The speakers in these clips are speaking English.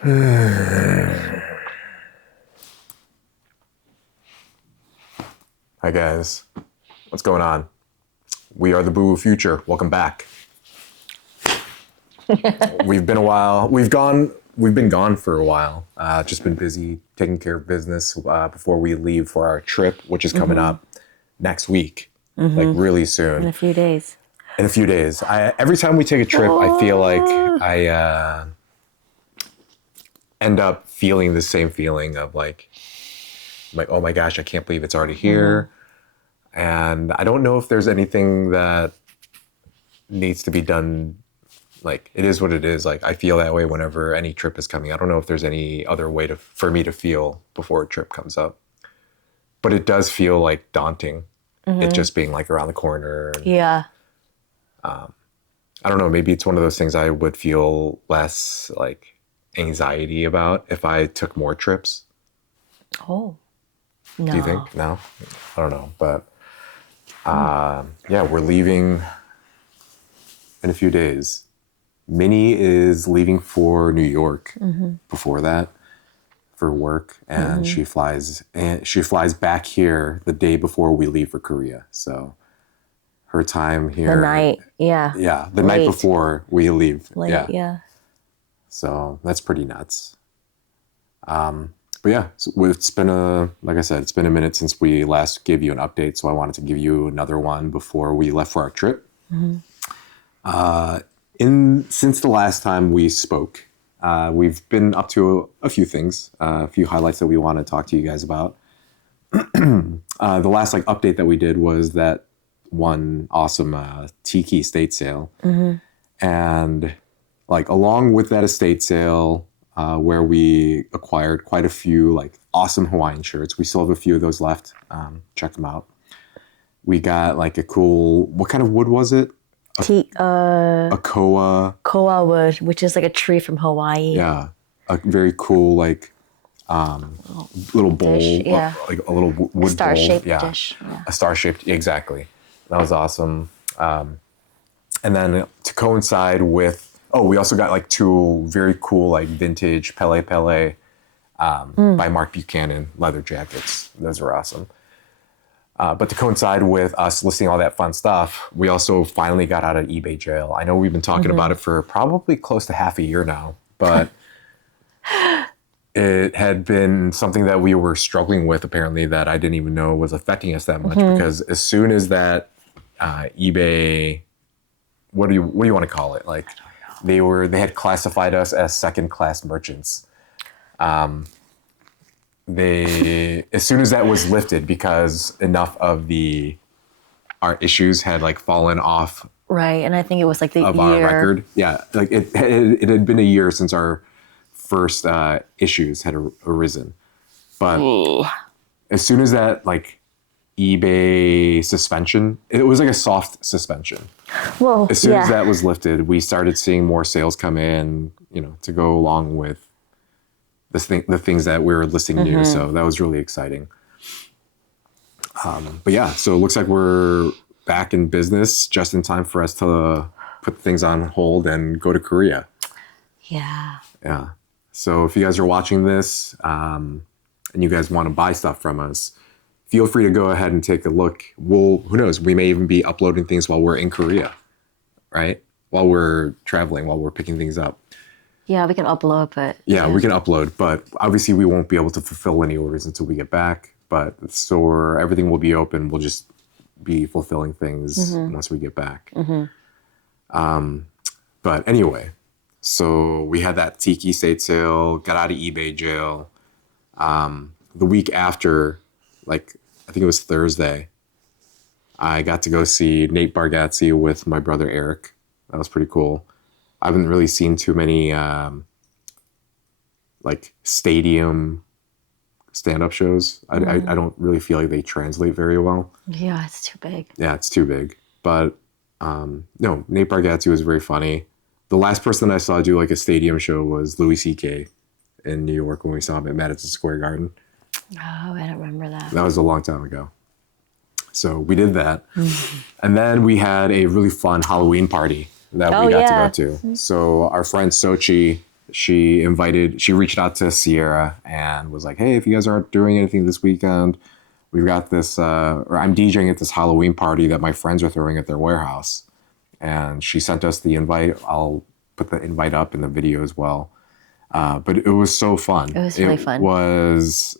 Hi guys, what's going on? We are the Bubu Future. Welcome back. We've been a while. We've been gone for a while. Just been busy taking care of business before we leave for our trip, which is coming up next week, like really soon. In a few days. In a few days. Every time we take a trip, I feel like I end up feeling the same feeling of like, oh my gosh, I can't believe it's already here. And I don't know if there's anything that needs to be done. Like, it is what it is. Like, I feel that way whenever any trip is coming. I don't know if there's any other way for me to feel before a trip comes up. But it does feel like daunting. It just being like around the corner. And, yeah. I don't know. Maybe it's one of those things I would feel less like anxiety about if I took more trips. Oh, no. Do you think? No? I don't know. But yeah, we're leaving in a few days. Minnie is leaving for New York before that for work, and she flies back here the day before we leave for Korea. So her time here, The night, yeah. yeah, the night before we leave, Late, yeah. So that's pretty nuts. But yeah, so it's been like I said, it's been a minute since we last gave you an update. So I wanted to give you another one before we left for our trip. Since the last time we spoke, we've been up to a few things, a few highlights that we want to talk to you guys about. The last update that we did was that one awesome Tiki estate sale, and along with that estate sale, where we acquired quite a few awesome Hawaiian shirts. We still have a few of those left. Check them out. We got a cool, what kind of wood was it? A koa. Koa wood, which is a tree from Hawaii. Yeah, a very cool little bowl, dish, yeah. A little wood Star-shaped bowl. dish. Yeah. A star-shaped, exactly. That was awesome. And then to coincide with, we also got two very cool vintage Pele Pele by Mark Buchanan leather jackets. Those were awesome. But to coincide with us listing all that fun stuff, we also finally got out of eBay jail. I know we've been talking about it for probably close to half a year now, but it had been something that we were struggling with, apparently, that I didn't even know was affecting us that much. Because as soon as that eBay, what do you want to call it? They had classified us as second-class merchants. As soon as that was lifted, because enough of our issues had fallen off. Right, and I think it was the of year. Our record. Yeah, it had been a year since our first issues had arisen. But as soon as that eBay suspension, it was a soft suspension. Well, as soon as that was lifted, we started seeing more sales come in, to go along with the things that we were listing new. So that was really exciting. But yeah, so it looks like we're back in business just in time for us to put things on hold and go to Korea. Yeah. Yeah. So if you guys are watching this and you guys want to buy stuff from us, feel free to go ahead and take a look. Who knows? We may even be uploading things while we're in Korea, right? While we're traveling, while we're picking things up. Yeah, we can upload, but... Yeah, we can upload, but obviously we won't be able to fulfill any orders until we get back. But the store, everything will be open. We'll just be fulfilling things once we get back. But anyway, so we had that Tiki estate sale, got out of eBay jail. The week after, I think it was Thursday, I got to go see Nate Bargatze with my brother Eric. That was pretty cool. I haven't really seen too many stadium stand-up shows. I don't really feel like they translate very well. Yeah, it's too big. Yeah, it's too big. But no, Nate Bargatze was very funny. The last person I saw do a stadium show was Louis C.K. in New York when we saw him at Madison Square Garden. Oh, I don't remember that. That was a long time ago. So we did that. And then we had a really fun Halloween party that we got to go to. So our friend Sochi she reached out to Sierra and was like, hey, if you guys aren't doing anything this weekend, we've got this, or I'm DJing at this Halloween party that my friends are throwing at their warehouse. And she sent us the invite. I'll put the invite up in the video as well. But it was so fun. It was really fun. It was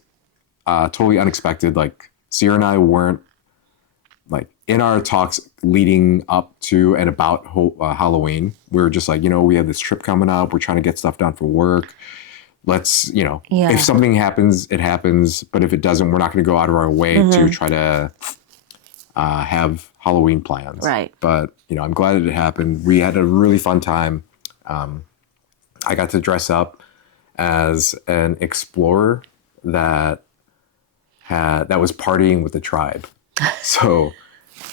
totally unexpected. Like Sierra and I weren't like in our talks leading up to and about Halloween. We were just like, we have this trip coming up. We're trying to get stuff done for work. Let's, if something happens, it happens. But if it doesn't, we're not going to go out of our way to try to have Halloween plans. Right. But, I'm glad it happened. We had a really fun time. I got to dress up as an explorer that was partying with the tribe. So,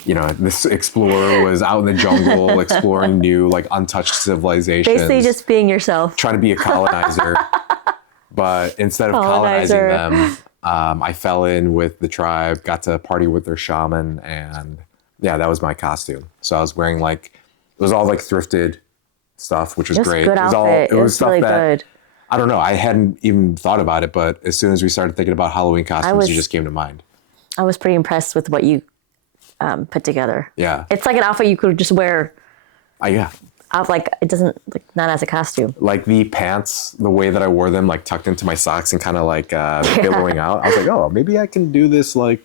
this explorer was out in the jungle exploring new, like, untouched civilizations. Basically just being yourself. Trying to be a colonizer. But instead of colonizing them, I fell in with the tribe, got to party with their shaman, and yeah, that was my costume. So I was wearing it was all like thrifted stuff, which was great. Good outfit. It was stuff really good. I don't know. I hadn't even thought about it, but as soon as we started thinking about Halloween costumes, it just came to mind. I was pretty impressed with what you put together. Yeah. It's like an outfit you could just wear. Yeah. It doesn't, not as a costume. Like the pants, the way that I wore them, like tucked into my socks and kind of like billowing out. I was like, oh, maybe I can do this of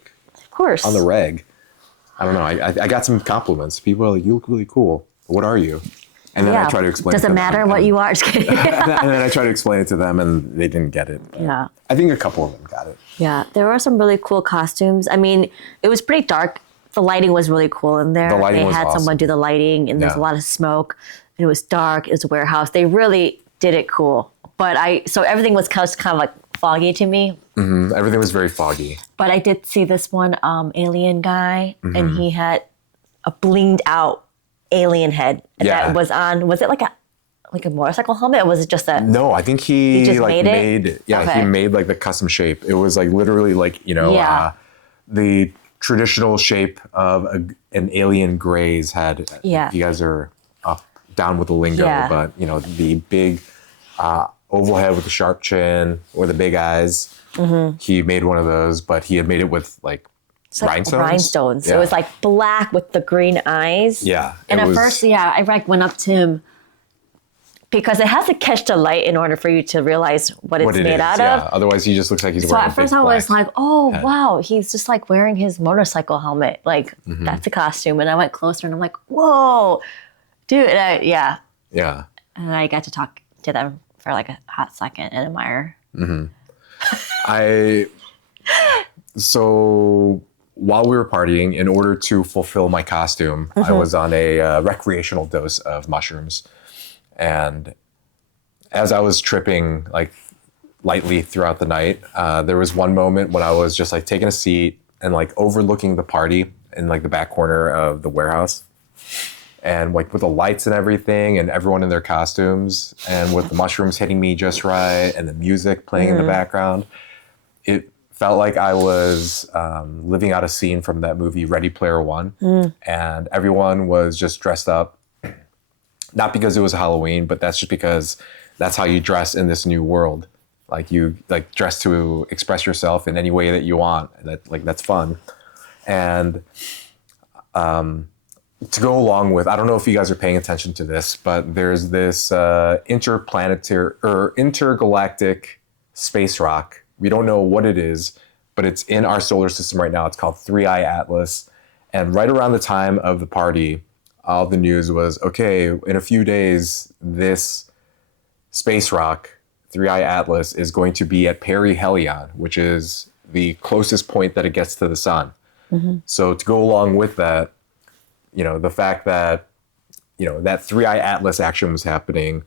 course, on the reg. I don't know. I got some compliments. People are like, you look really cool. What are you? And then I try to explain Does it matter what you are? Just kidding. And then I try to explain it to them and they didn't get it. Yeah. I think a couple of them got it. Yeah. There were some really cool costumes. I mean, it was pretty dark. The lighting was really cool in there. They had awesome. Someone do the lighting and there's a lot of smoke. And it was dark. It was a warehouse. They really did it cool. So everything was kind of like foggy to me. Mm-hmm. Everything was very foggy. But I did see this one alien guy and he had a blinged out alien head that was on. Was it like a motorcycle helmet, or was it just a? No, I think he just made it. Yeah, okay. He made like the custom shape. It was like literally like the traditional shape of an alien gray's head. Yeah, you guys are down with the lingo, but the big oval head with the sharp chin or the big eyes. Mm-hmm. He made one of those, but he had made it with like rhinestones. Yeah. It was like black with the green eyes. Yeah. And at first, I went up to him because it has to catch the light in order for you to realize what it's made out of. Otherwise, he just looks like he's wearing. So at first, I was like, "Oh, wow, he's just like wearing his motorcycle helmet. Like that's a costume." And I went closer, and I'm like, "Whoa, dude!" And yeah. And I got to talk to them for like a hot second and admire. Mm-hmm. So while we were partying, in order to fulfill my costume, I was on a recreational dose of mushrooms. And as I was tripping like lightly throughout the night, there was one moment when I was just like taking a seat and like overlooking the party in like the back corner of the warehouse. And like with the lights and everything and everyone in their costumes and with the mushrooms hitting me just right and the music playing in the background, it felt like I was living out a scene from that movie Ready Player One. And everyone was just dressed up, not because it was Halloween, but that's just because that's how you dress in this new world. Like you like dress to express yourself in any way that you want. That's fun. And to go along with, I don't know if you guys are paying attention to this, but there's this interplanetary or intergalactic space rock. We don't know what it is, but it's in our solar system right now. It's called 3I Atlas. And right around the time of the party, all the news was, okay, in a few days, this space rock, 3I Atlas, is going to be at perihelion, which is the closest point that it gets to the sun. So to go along with that, the fact that, that 3I Atlas action was happening,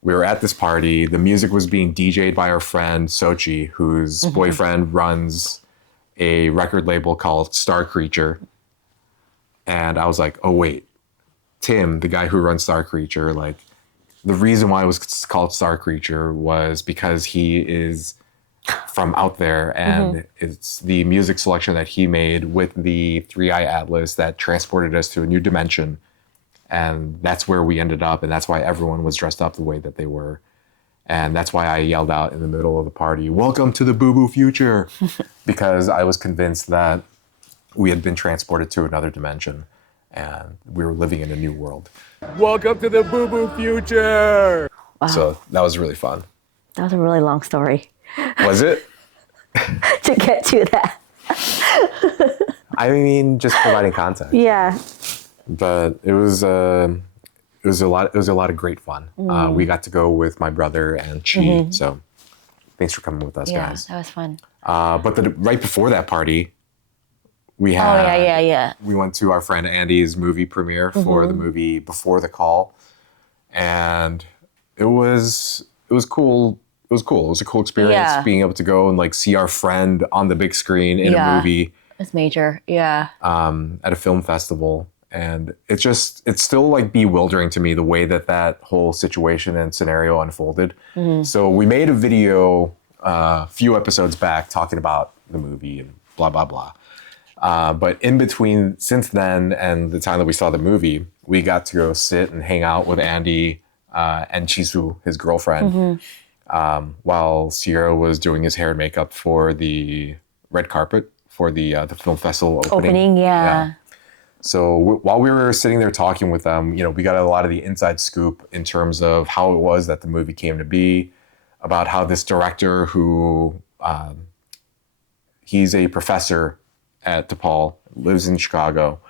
we were at this party, the music was being DJ'd by our friend Sochi, whose boyfriend runs a record label called Star Creature. And I was like, oh wait, Tim, the guy who runs Star Creature, like the reason why it was called Star Creature was because he is from out there and it's the music selection that he made with the 3I Atlas that transported us to a new dimension. And that's where we ended up. And that's why everyone was dressed up the way that they were. And that's why I yelled out in the middle of the party, "Welcome to the Bubu Future," because I was convinced that we had been transported to another dimension and we were living in a new world. Welcome to the Bubu Future! Wow. So that was really fun. That was a really long story. Was it? To get to that. I mean, just providing context. Yeah. But it was a lot of great fun. We got to go with my brother and Chi. So thanks for coming with us, guys. Yeah, that was fun. But right before that party, we had we went to our friend Andy's movie premiere for the movie Before the Call, and it was cool. It was cool. It was a cool experience being able to go and like see our friend on the big screen in a movie. It's major, yeah. At a film festival. And it's still like bewildering to me the way that whole situation and scenario unfolded. So we made a video a few episodes back talking about the movie and blah, blah, blah. But in between, since then and the time that we saw the movie, we got to go sit and hang out with Andy and Chisu, his girlfriend, while Sierra was doing his hair and makeup for the red carpet for the film festival opening. Yeah. So while we were sitting there talking with them, we got a lot of the inside scoop in terms of how it was that the movie came to be, about how this director who, he's a professor at DePaul, lives in Chicago.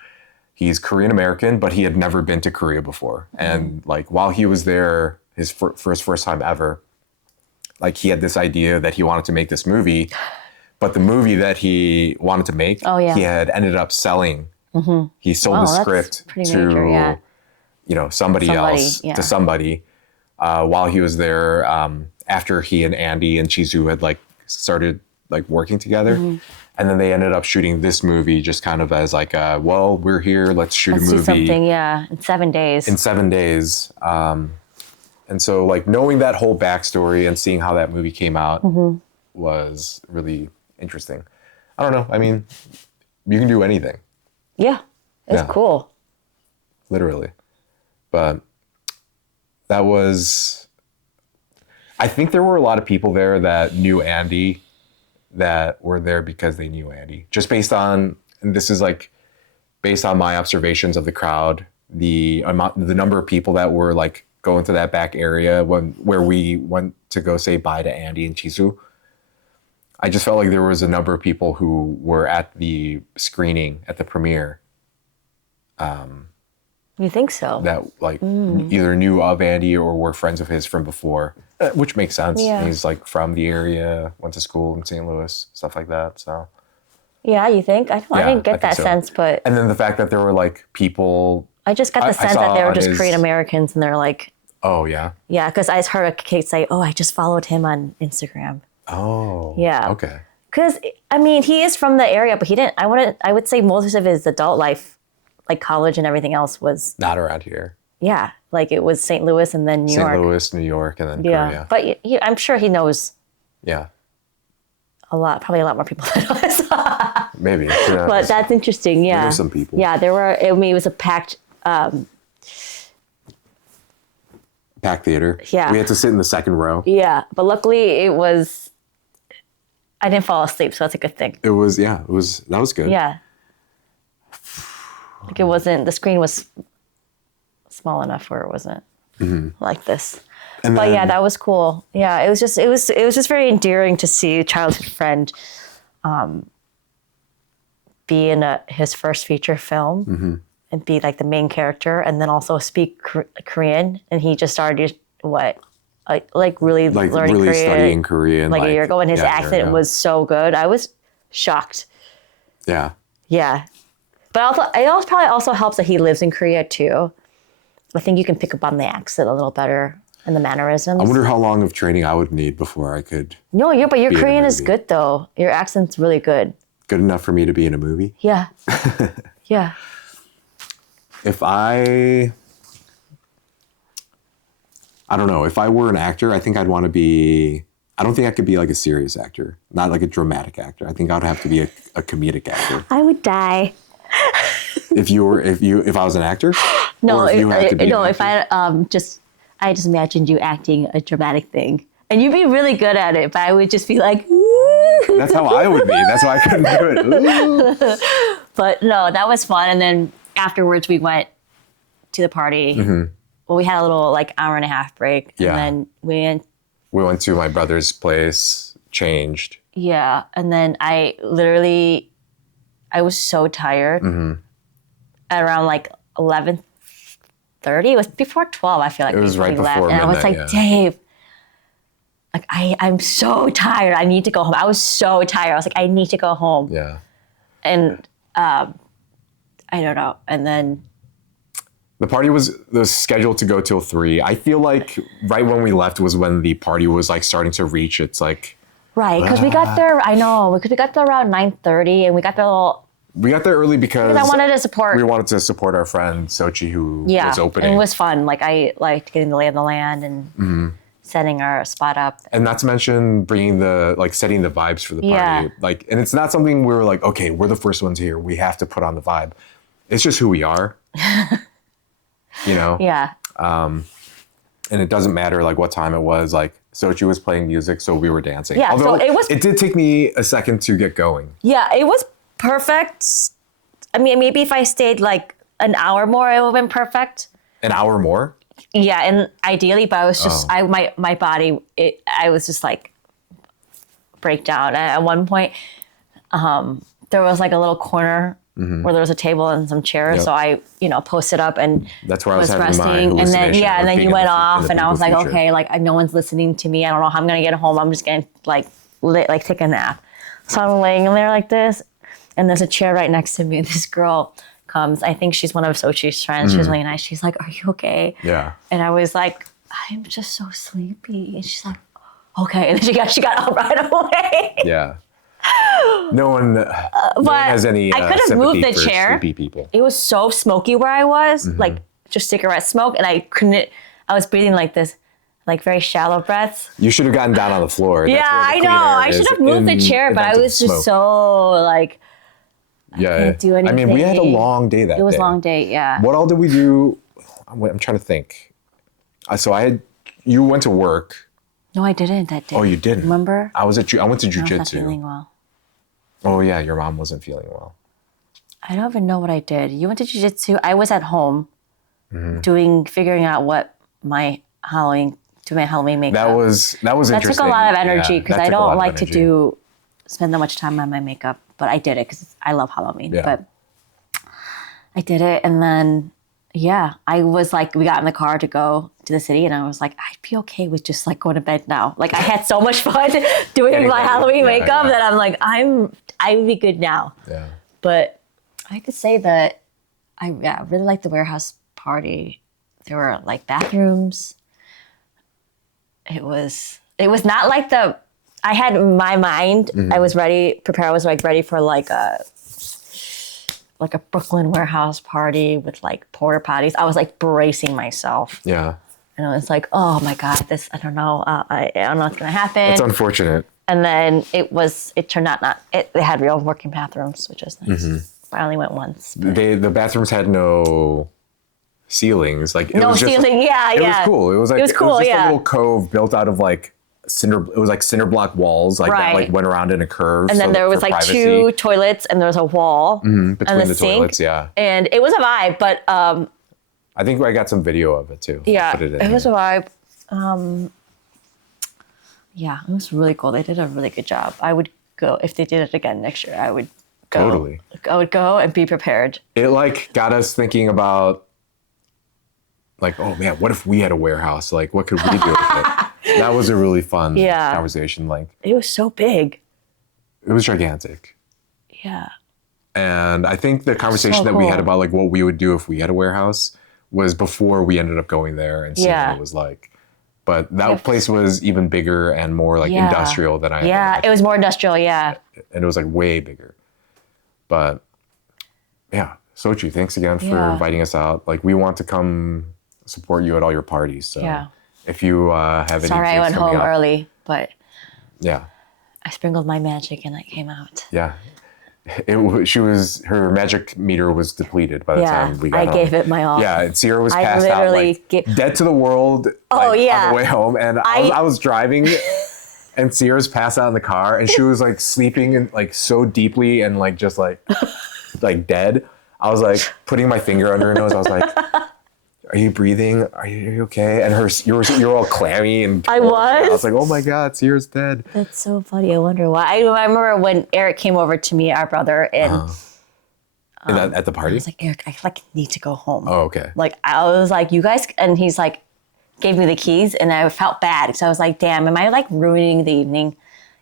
He's Korean American, but he had never been to Korea before. And like while he was there, his first time ever, like he had this idea that he wanted to make this movie, but the movie that he wanted to make, he had ended up selling. He sold the script to, somebody else, to somebody, while he was there, after he and Andy and Chizu had like started like working together. And then they ended up shooting this movie just kind of as like, we're here, let's shoot a movie. Let's do something, in 7 days. In 7 days. And so like knowing that whole backstory and seeing how that movie came out was really interesting. I don't know. I mean, you can do anything. Yeah, it's cool. Literally. But that was, I think there were a lot of people there that knew Andy that were there because they knew Andy. Just based on, and this is like based on my observations of the crowd, the number of people that were like going to that back area where we went to go say bye to Andy and Chisu. I just felt like there was a number of people who were at the screening, at the premiere. You think so? That like either knew of Andy or were friends of his from before, which makes sense. Yeah. He's like from the area, went to school in St. Louis, stuff like that. So. Yeah, you think? I didn't get that sense, but. And then the fact that there were like people. I just got the sense that they were just Korean Americans and they're like. Oh yeah. Yeah, because I heard a kid say, "Oh, I just followed him on Instagram." Oh. Yeah. Okay. Because I mean, he is from the area, but he didn't. I would say most of his adult life, like college and everything else, was not around here. Yeah, like it was St. Louis and then New York. St. Louis, New York, and then Korea. But I'm sure he knows. Yeah. Probably a lot more people than us. Maybe. But that's interesting. Yeah. There's some people. Yeah, there were. I mean, it was a packed. Packed theater. Yeah. We had to sit in the second row. Yeah, but luckily it was. I didn't fall asleep, so that's a good thing. That was good. Yeah. Like it wasn't, the screen was small enough where it wasn't like this. But that was cool. Yeah, it was just very endearing to see a childhood friend be in his first feature film and be like the main character, and then also speak Korean. And he just started really learning Korean, studying Korean like a year ago, and his accent was so good. I was shocked. Yeah. Yeah. But it probably also helps that he lives in Korea too. I think you can pick up on the accent a little better and the mannerisms. I wonder how long of training I would need before I could. No, but your Korean is good though. Your accent's really good. Good enough for me to be in a movie? Yeah. Yeah. If I don't know, if I were an actor, I think I'd want to be, I don't think I could be like a serious actor, not like a dramatic actor. I think I would have to be a comedic actor. I would die. If I was an actor? No, I just imagined you acting a dramatic thing. And you'd be really good at it, but I would just be like, That's how I would be. That's why I couldn't do it. Ooh. But no, that was fun. And then afterwards we went to the party. Well, we had a little like hour and a half break. And then we went to my brother's place, changed. Yeah. And then I was so tired at around like 11:30. It was before 12, I feel like. It was right before left. midnight, and I was like, Dave, like I'm so tired. I need to go home. I was so tired. I was like, I need to go home. Yeah. And I don't know. And then the party was scheduled to go till 3. I feel like right when we left was when the party was like starting to reach its like. Right, because we got there. I know, because we got there around 9:30, and we got there. We got there early because I wanted to support. We wanted to support our friend Sochi, who was opening. And it was fun. Like I liked getting the lay of the land and setting our spot up. And not to mention bringing setting the vibes for the party. Yeah. Like, and it's not something we were like, okay, we're the first ones here. We have to put on the vibe. It's just who we are. You know. Yeah. And it doesn't matter like what time it was. Like Sochi was playing music, so we were dancing. Yeah. Although so it did take me a second to get going. Yeah, it was perfect. I mean, maybe if I stayed like an hour more, it would have been perfect. An hour more? Yeah, and ideally, but I was just, my body, I was just like breakdown. And at one point, there was like a little corner where there was a table and some chairs. Yep. So I, posted up and that's where I was having resting. my And then, hallucination and then you went off and I was like, Future. okay, like no one's listening to me. I don't know how I'm going to get home. I'm just going to like take a nap. So I'm laying there like this. And there's a chair right next to me. And this girl comes. I think she's one of Sochi's friends. She's really nice. She's like, are you okay? Yeah. And I was like, I'm just so sleepy. And she's like, okay. And then she got up right away. Yeah. No one has any I could have moved the for chair. sleepy people. It was so smoky where I was, like just cigarette smoke. And I was breathing like this, like very shallow breaths. You should have gotten down on the floor. Yeah, I know. I should have moved the chair, but I was just so like, I can't do anything. I mean, we had a long day that day. It was a long day, yeah. What all did we do? I'm trying to think. You went to work. No, I didn't that day. Oh, you didn't? Remember? I went to jujitsu. I was not feeling well. Oh yeah, your mom wasn't feeling well. I don't even know what I did. You went to jujitsu. I was at home figuring out what my Halloween makeup. That was interesting. That took a lot of energy because I don't like to spend that much time on my makeup, but I did it because I love Halloween. Yeah. But I did it, and then I was like, we got in the car to go to the city, and I was like, I'd be okay with just like going to bed now. Like I had so much fun doing my Halloween makeup that I'm like, I would be good now. Yeah. But I could say that I really liked the warehouse party. There were like bathrooms. It was not like I had my mind. I was prepared. I was like ready for like a Brooklyn warehouse party with like porta potties. I was like bracing myself. Yeah. And I was like, oh my God, I don't know. I don't know what's going to happen. It's unfortunate. And then it turned out they had real working bathrooms, which was nice. I only went once. The bathrooms had no ceilings. Like it was just, ceiling, It was cool. It was like, cool, a little cove built out of like cinder block walls that like went around in a curve. And then there was like privacy. 2 toilets and there was a wall between and the sink. toilets. Yeah. And it was a vibe, but I think I got some video of it too. Yeah, it was a vibe. Yeah, it was really cool. They did a really good job. I would go if they did it again next year. I would go. Totally. I would go and be prepared. It like got us thinking about like, oh man, what if we had a warehouse? Like, what could we do with it? That was a really fun conversation. Like, it was so big. It was gigantic. Yeah. And I think the conversation that we had about like what we would do if we had a warehouse was before we ended up going there and seeing what it was like. But that place was even bigger and more like industrial than I imagined. It was more industrial, And it was like way bigger. But yeah, Sochi, thanks again for inviting us out. Like we want to come support you at all your parties. So if you have any Sorry, I went home early, but I sprinkled my magic and it came out. Yeah. her magic meter was depleted by the time we got home. I gave it my all. Yeah, and Sierra was passed out, like, dead to the world on the way home. And I was driving and Sierra's passed out in the car and she was like sleeping and like so deeply and like just like dead. I was like putting my finger under her nose. I was like, are you breathing? Are you okay? And you're all clammy and I was like, oh my God, Sierra's dead. That's so funny. I wonder why. I remember when Eric came over to me, our brother, and at the party? I was like, Eric, I like need to go home. Oh, okay. Like I was like, you guys, and he's like, gave me the keys, and I felt bad because I was like, damn, am I like ruining the evening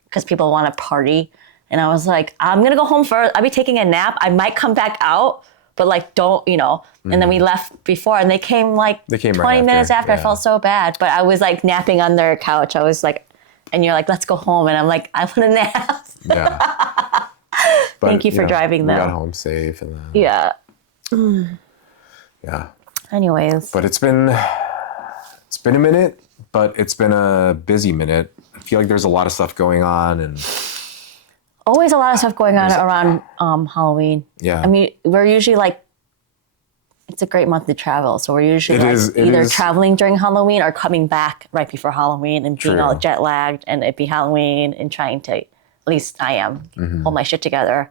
because people want to party? And I was like, I'm gonna go home first. I'll be taking a nap. I might come back out, but like don't, you know. And then we left before, and they came 20 minutes after. I felt so bad, but I was like napping on their couch. I was like, and you're like, let's go home, and I'm like, I want a nap. Yeah. But, Thank you for driving them. We got home safe, and then yeah. Yeah. Anyways, but it's been a minute, but it's been a busy minute. I feel like there's a lot of stuff going on, and always a lot of stuff going on around Halloween. Yeah. I mean, we're usually like, it's a great month to travel. So we're usually either traveling during Halloween or coming back right before Halloween and being all jet lagged and it be Halloween and trying to, at least I am, hold my shit together.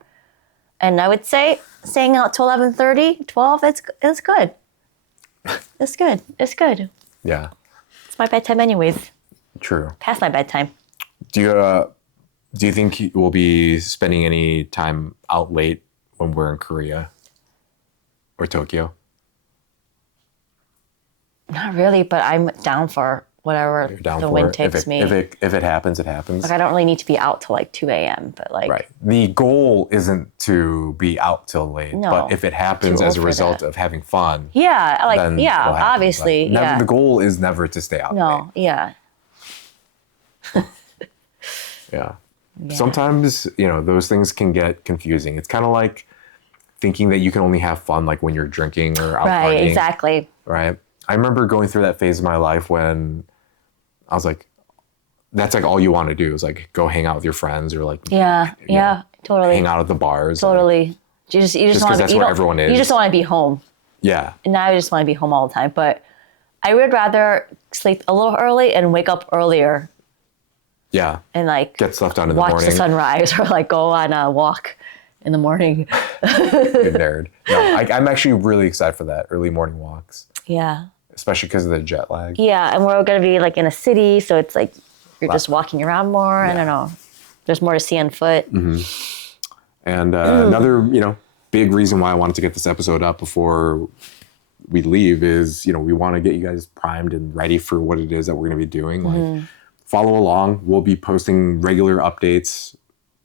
And I would say staying out till 11:30, 12, it's good. It's good. It's good. Yeah. It's my bedtime anyways. True. Past my bedtime. Do you think we'll be spending any time out late when we're in Korea or Tokyo? Not really, but I'm down for whatever the wind takes me. If it happens, it happens. Like I don't really need to be out till like 2 a.m. But like right. The goal isn't to be out till late, but if it happens as a result of having fun, obviously, the goal is never to stay out. No, late. Yeah. Yeah. Sometimes, those things can get confusing. It's kind of like thinking that you can only have fun like when you're drinking or out Right, partying. exactly. Right. I remember going through that phase of my life when I was like, that's like all you want to do is like go hang out with your friends or like totally hang out at the bars. Totally. Like, you just want to that's where everyone is. You just want to be home. Yeah. And now I just want to be home all the time. But I would rather sleep a little early and wake up earlier. Yeah. And like get stuff done in the morning. Watch the sunrise or like go on a walk in the morning. Good nerd. No, I'm actually really excited for that. Early morning walks. Yeah. Especially because of the jet lag. Yeah, and we're going to be like in a city, so it's like you're just walking around more. Yeah. I don't know. There's more to see on foot. Mm-hmm. And another, big reason why I wanted to get this episode up before we leave is, we want to get you guys primed and ready for what it is that we're going to be doing. Like, follow along. We'll be posting regular updates,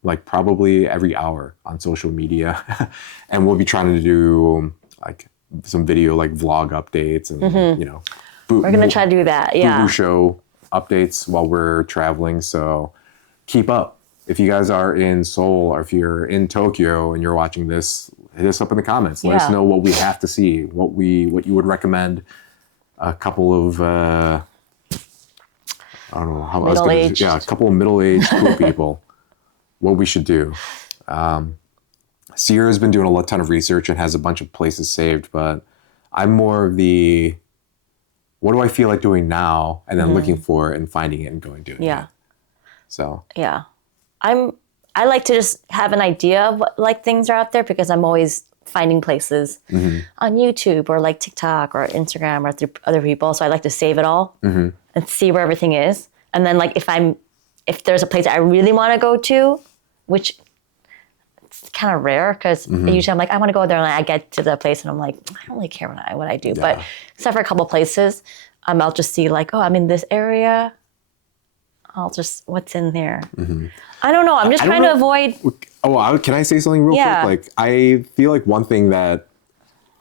like probably every hour on social media, and we'll be trying to do like some video like vlog updates and we're gonna try to do that. Yeah, Bubu show updates while we're traveling. So keep up. If you guys are in Seoul or if you're in Tokyo and you're watching this, hit us up in the comments. Let us know what we have to see, what you would recommend. A couple of I don't know how middle-aged. A couple of middle-aged cool people. What we should do. Sierra's been doing a ton of research and has a bunch of places saved, but I'm more of the, what do I feel like doing now? And then looking for it and finding it and going doing it. So. Yeah. I like to just have an idea of what like things are out there because I'm always finding places on YouTube or like TikTok or Instagram or through other people. So I like to save it all and see where everything is. And then like if there's a place I really want to go to, which it's kind of rare because usually I'm like, I want to go there and I get to the place and I'm like, I don't really care what I do. Yeah. But except for a couple of places, I'll just see like, oh, I'm in this area. What's in there? I don't know. I'm just trying to avoid. Oh, can I say something real quick? Like, I feel like one thing that,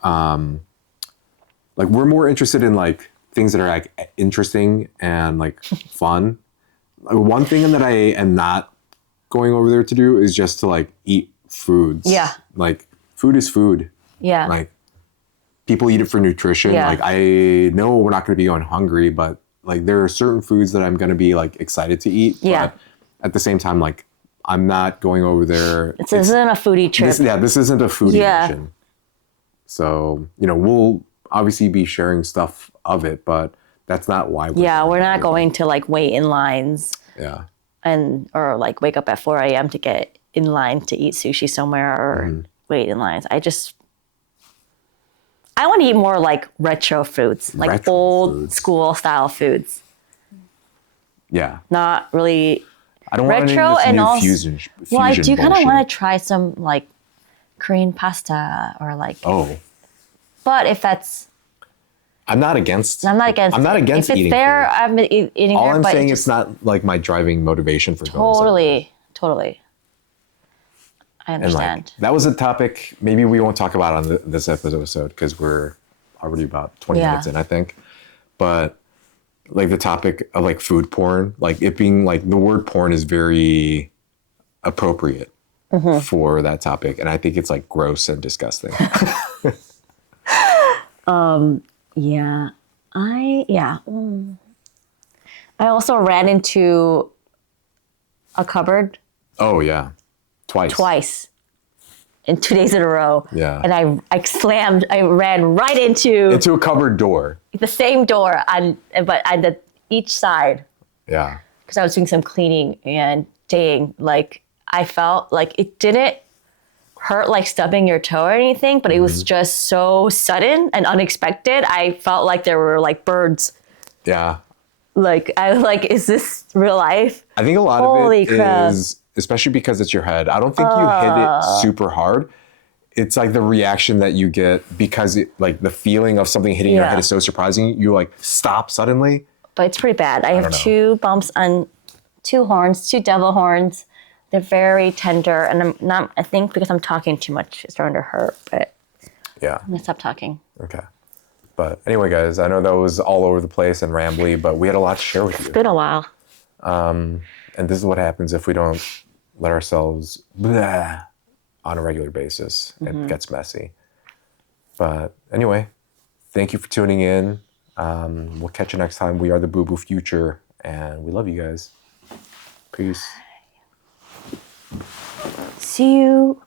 like we're more interested in like things that are like interesting and like fun. One thing that I am not going over there to do is just to like eat foods. Yeah. Like food is food. Yeah. Like people eat it for nutrition. Yeah. Like I know we're not going to be going hungry, but like there are certain foods that I'm going to be like excited to eat. Yeah. But at the same time, like I'm not going over there. This isn't a foodie trip. This isn't a foodie mission. So, we'll obviously be sharing stuff of it, but that's not why we're not going to like wait in lines. Yeah. Or like wake up at 4 a.m. to get in line to eat sushi somewhere or wait in lines. I want to eat more like retro foods, like old school style foods. Yeah. Not really I don't retro want and new also fusion I do kind of bullshit. want to try some like Korean pasta or like. Oh. But if that's. I'm not against. I'm not against if it's eating there, food. I'm eating All there. I'm but saying it's not like my driving motivation for totally. I And understand. that was a topic maybe we won't talk about on this episode because we're already about 20 minutes in, I think. But like the topic of like food porn, like it being like the word porn is very appropriate for that topic. And I think it's like gross and disgusting. Yeah. I also ran into a cupboard. Oh yeah. Twice. In 2 days in a row. Yeah. And I ran right into a cupboard door. The same door but on each side. Yeah. Because I was doing some cleaning and like I felt like it didn't hurt like stubbing your toe or anything, but it was just so sudden and unexpected. I felt like there were like birds. Yeah. Like I was like, is this real life? I think a lot of it is, especially because it's your head. I don't think you hit it super hard. It's like the reaction that you get because like the feeling of something hitting your head is so surprising. You like stop suddenly. But it's pretty bad. I have 2 bumps on 2 horns, 2 devil horns. They're very tender, and I think because I'm talking too much, it's starting to hurt, but yeah. I'm gonna stop talking. Okay. But anyway, guys, I know that was all over the place and rambly, but we had a lot to share with you. It's been a while. And this is what happens if we don't let ourselves blah on a regular basis. It gets messy. But anyway, thank you for tuning in. We'll catch you next time. We are the Bubu Future, and we love you guys. Peace. See you